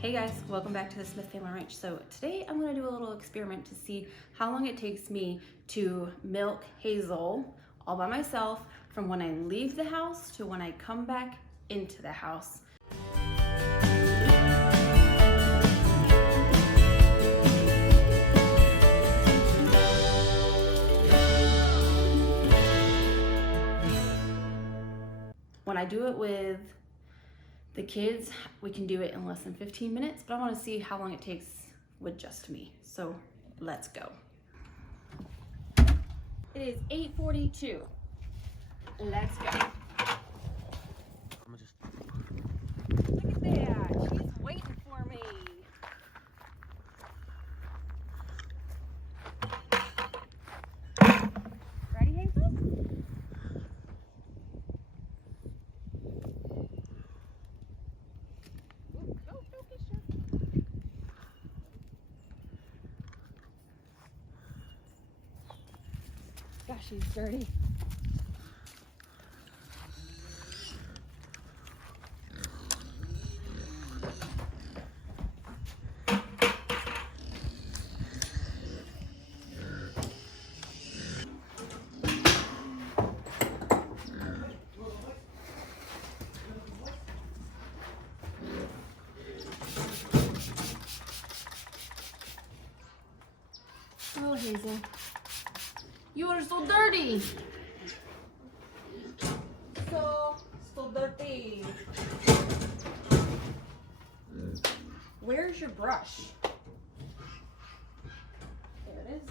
Hey guys, welcome back to the Smith Family Ranch. So today I'm going to do a little experiment to see how long it takes me to milk Hazel all by myself from when I leave the house to when I come back into the house. When I do it with the kids, we can do it in less than 15 minutes, but I want to see how long it takes with just me. So let's go. It is 8:42. Let's go. Look at that. She's waiting for me. Ready, Hazel? Gosh, she's dirty. Oh, Hazel. You are so dirty. So dirty. Where's your brush? There it is.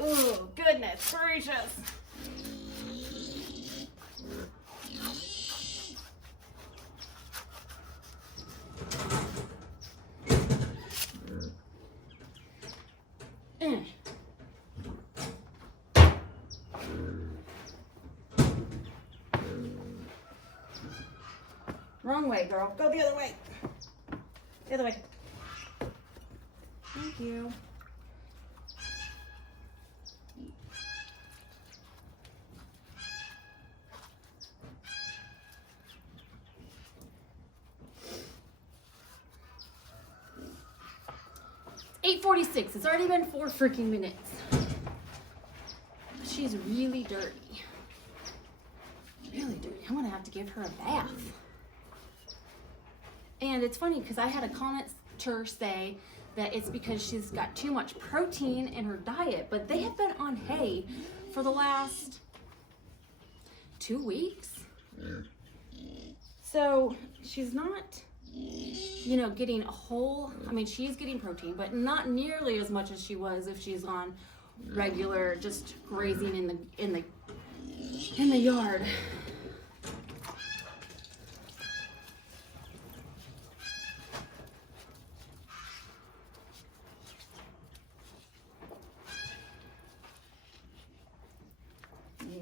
Oh, goodness gracious. Wrong way, girl. Go the other way. The other way. Thank you. It's 8:46. It's already been 4 freaking minutes. She's really dirty. Really dirty. I'm gonna have to give her a bath. And it's funny because I had a commenter say that it's because she's got too much protein in her diet, but they have been on hay for the last 2 weeks. So she's not, you know, getting a whole, I mean, she's getting protein, but not nearly as much as she was if she's on regular, just grazing in the yard.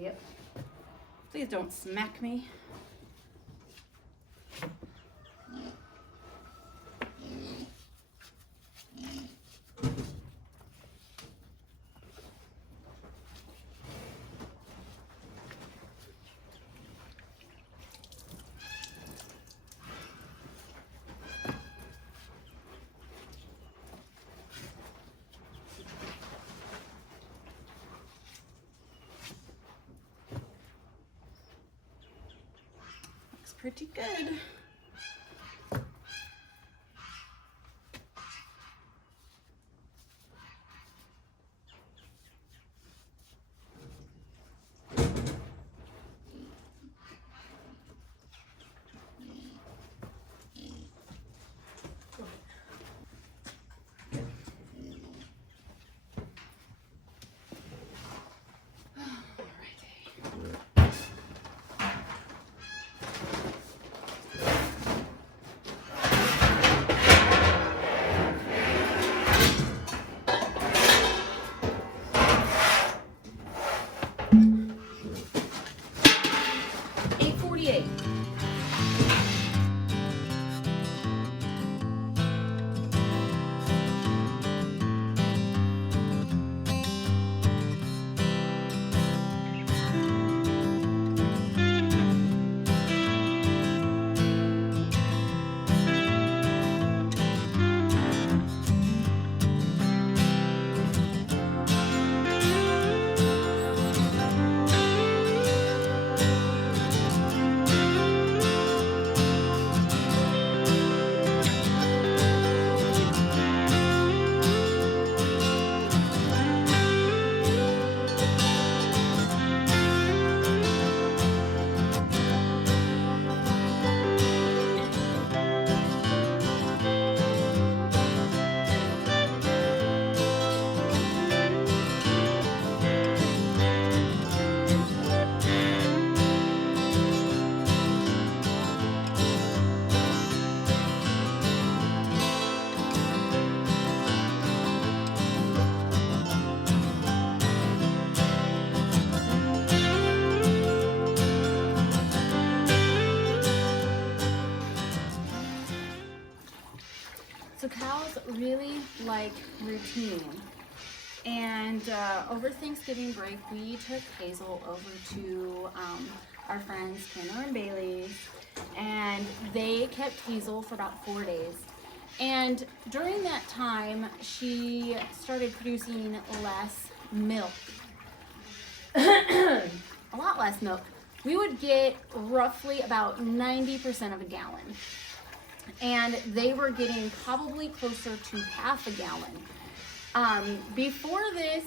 Yep. Please don't smack me. Pretty good. So cows really like routine. And over Thanksgiving break, we took Hazel over to our friends Tanner and Bailey's, and they kept Hazel for about 4 days. And during that time, she started producing less milk. A lot less milk. We would get roughly about 90% of a gallon. And they were getting probably closer to half a gallon. Before this,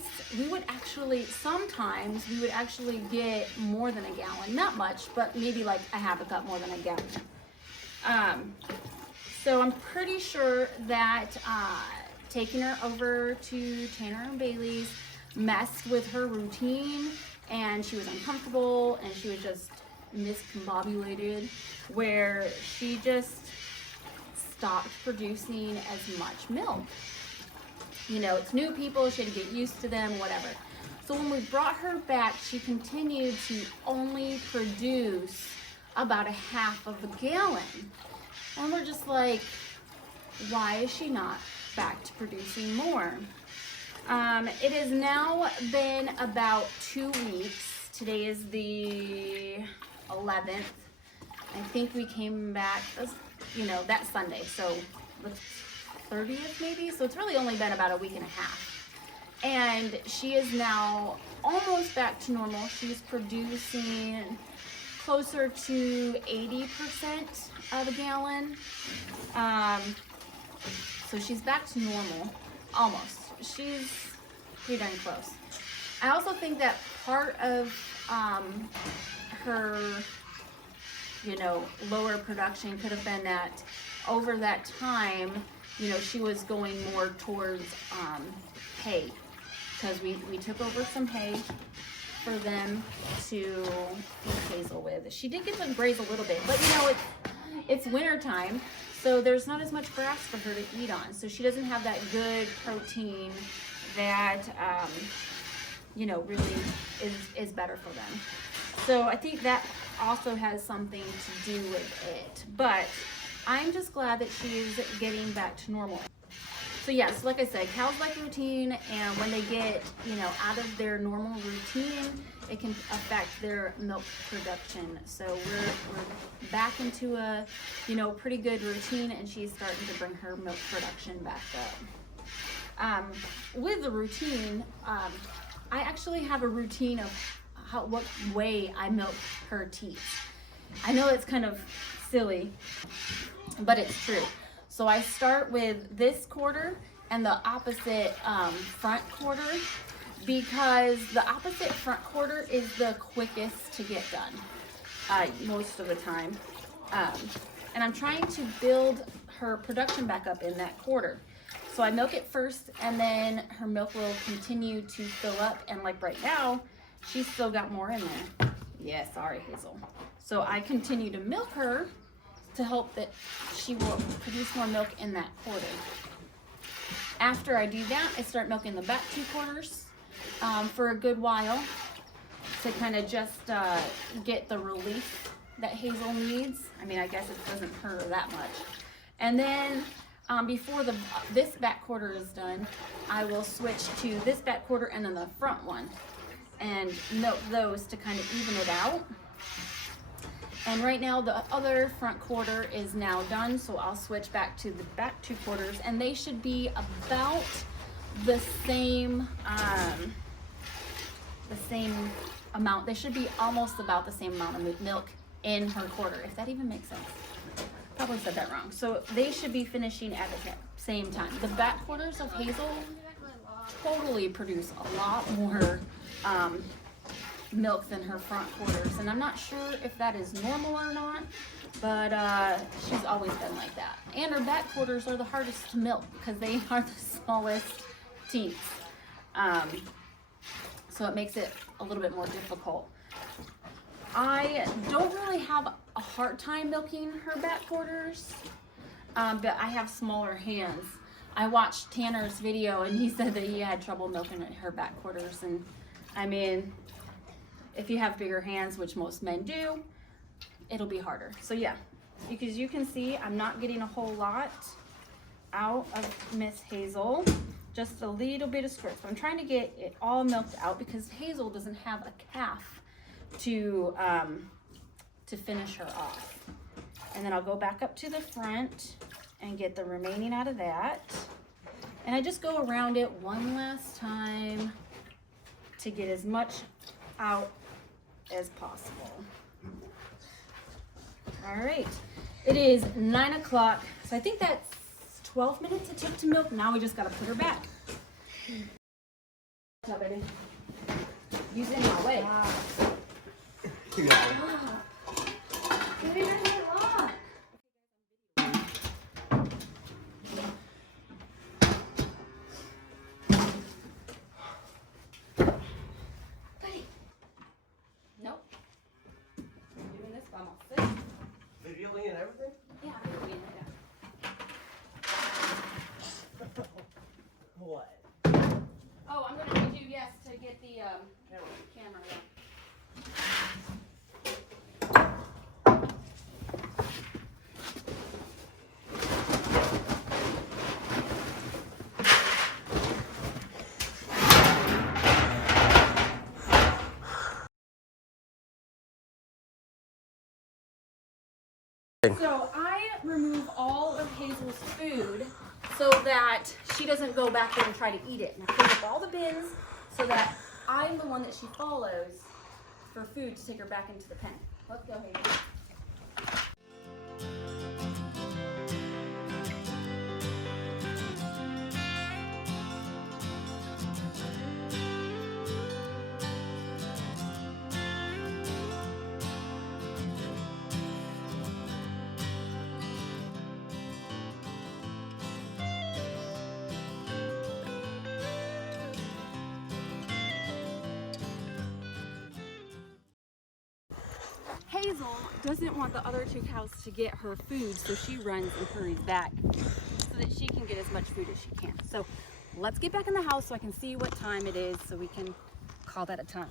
sometimes we would actually get more than a gallon. Not much, but maybe like a half a cup more than a gallon. So I'm pretty sure that taking her over to Tanner and Bailey's messed with her routine, and she was uncomfortable, and she was just miscombobulated, where she just stopped producing as much milk. You know, it's new people, she had to get used to them, whatever. So when we brought her back, she continued to only produce about a half of a gallon. And we're just like, why is she not back to producing more? It has now been about 2 weeks. Today is the 11th. I think we came back, you know, that Sunday, so the 30th maybe. So it's really only been about a week and a half. And she is now almost back to normal. She's producing closer to 80% of a gallon. So she's back to normal, almost. She's pretty darn close. I also think that part of her, you know, lower production could have been that over that time, you know, she was going more towards hay, because we took over some hay for them to feed Hazel with. She did get to graze a little bit, but you know, it's winter time, so there's not as much grass for her to eat on, so she doesn't have that good protein that you know, really is better for them. So I think that also has something to do with it, but I'm just glad that she's getting back to normal. So yes, like I said, cows like routine, and when they get, you know, out of their normal routine, it can affect their milk production. So we're back into a, you know, pretty good routine, and she's starting to bring her milk production back up. With the routine, I actually have a routine of what way I milk her teats. I know it's kind of silly, but it's true. So I start with this quarter and the opposite front quarter, because the opposite front quarter is the quickest to get done most of the time. And I'm trying to build her production back up in that quarter. So I milk it first, and then her milk will continue to fill up. And like right now, she's still got more in there. Yeah, sorry, Hazel. So I continue to milk her to help that she will produce more milk in that quarter. After I do that, I start milking the back 2 quarters for a good while to kind of just get the relief that Hazel needs. I mean, I guess it doesn't hurt her that much. And then before this back quarter is done, I will switch to this back quarter and then the front one and milk those to kind of even it out. And right now the other front quarter is now done, so I'll switch back to the back 2 quarters, and they should be about the same amount. They should be almost about the same amount of milk in her quarter, if that even makes sense. Probably said that wrong. So they should be finishing at the same time. The back quarters of Hazel totally produce a lot more milk than her front quarters, and I'm not sure if that is normal or not, but she's always been like that. And her back quarters are the hardest to milk because they are the smallest teats, so it makes it a little bit more difficult. I don't really have a hard time milking her back quarters, but I have smaller hands. I watched Tanner's video, and he said that he had trouble milking her back quarters, and I mean, if you have bigger hands, which most men do, it'll be harder. So yeah, because you can see I'm not getting a whole lot out of Miss Hazel. Just a little bit of squirts. I'm trying to get it all milked out because Hazel doesn't have a calf to finish her off. And then I'll go back up to the front and get the remaining out of that. And I just go around it one last time to get as much out as possible. All right, it is 9 o'clock. So I think that's 12 minutes it took to milk. Now we just gotta put her back. What's up, baby? Use it in my way. Baby, there's a lot. Buddy. Nope. I'm doing this by myself. Videoing and everything? Yeah, I'm doing it. What? Oh, I'm gonna need you, yes, to get the camera. Yeah. So I remove all of Hazel's food so that she doesn't go back there and try to eat it. And I clean up all the bins so that I'm the one that she follows for food to take her back into the pen. Let's go, Hazel. Hazel doesn't want the other two cows to get her food, so she runs and hurries back so that she can get as much food as she can. So let's get back in the house so I can see what time it is so we can call that a time.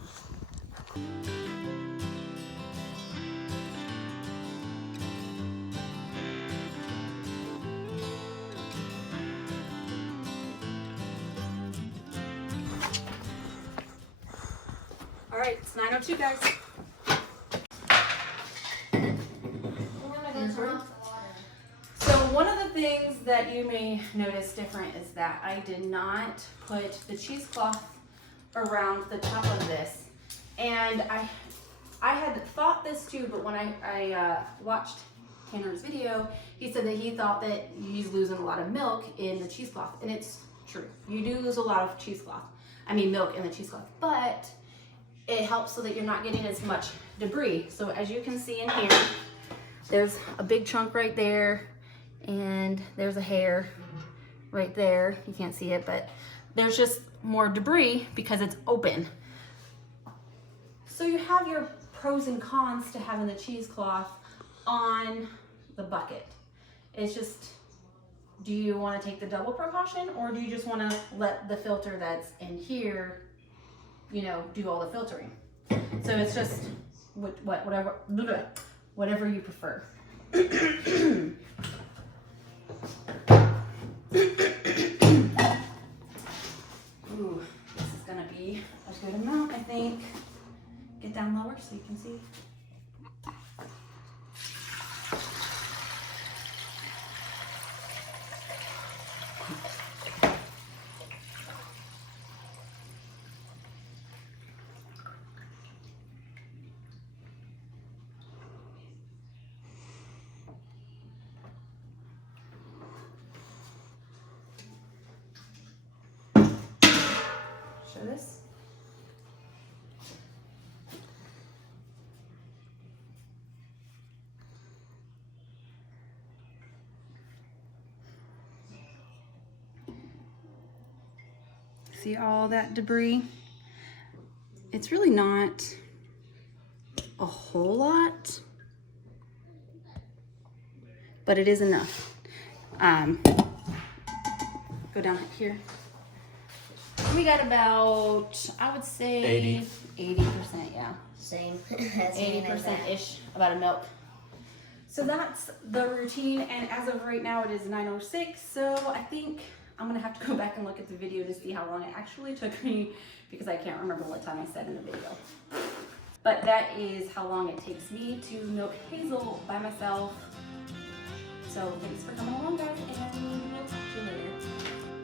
All right, it's 9:02, guys. So one of the things that you may notice different is that I did not put the cheesecloth around the top of this. And I had thought this too, but when I watched Tanner's video, he said that he thought that he's losing a lot of milk in the cheesecloth. And it's true. You do lose a lot of milk in the cheesecloth. But it helps so that you're not getting as much debris. So as you can see in here, there's a big chunk right there, and there's a hair right there. You can't see it, but there's just more debris because it's open. So you have your pros and cons to having the cheesecloth on the bucket. It's just, do you want to take the double precaution, or do you just want to let the filter that's in here, you know, do all the filtering? So it's just whatever you prefer. Ooh, this is gonna be a good amount, I think. Get down lower so you can see. Show this. See all that debris? It's really not a whole lot, but it is enough. Go down here. We got about, I would say 80%, yeah. Same. 80%-ish about a milk. So that's the routine, and as of right now it is 9:06, so I think I'm gonna have to go back and look at the video to see how long it actually took me, because I can't remember what time I said in the video. But that is how long it takes me to milk Hazel by myself. So thanks for coming along, guys, and we'll talk to you later.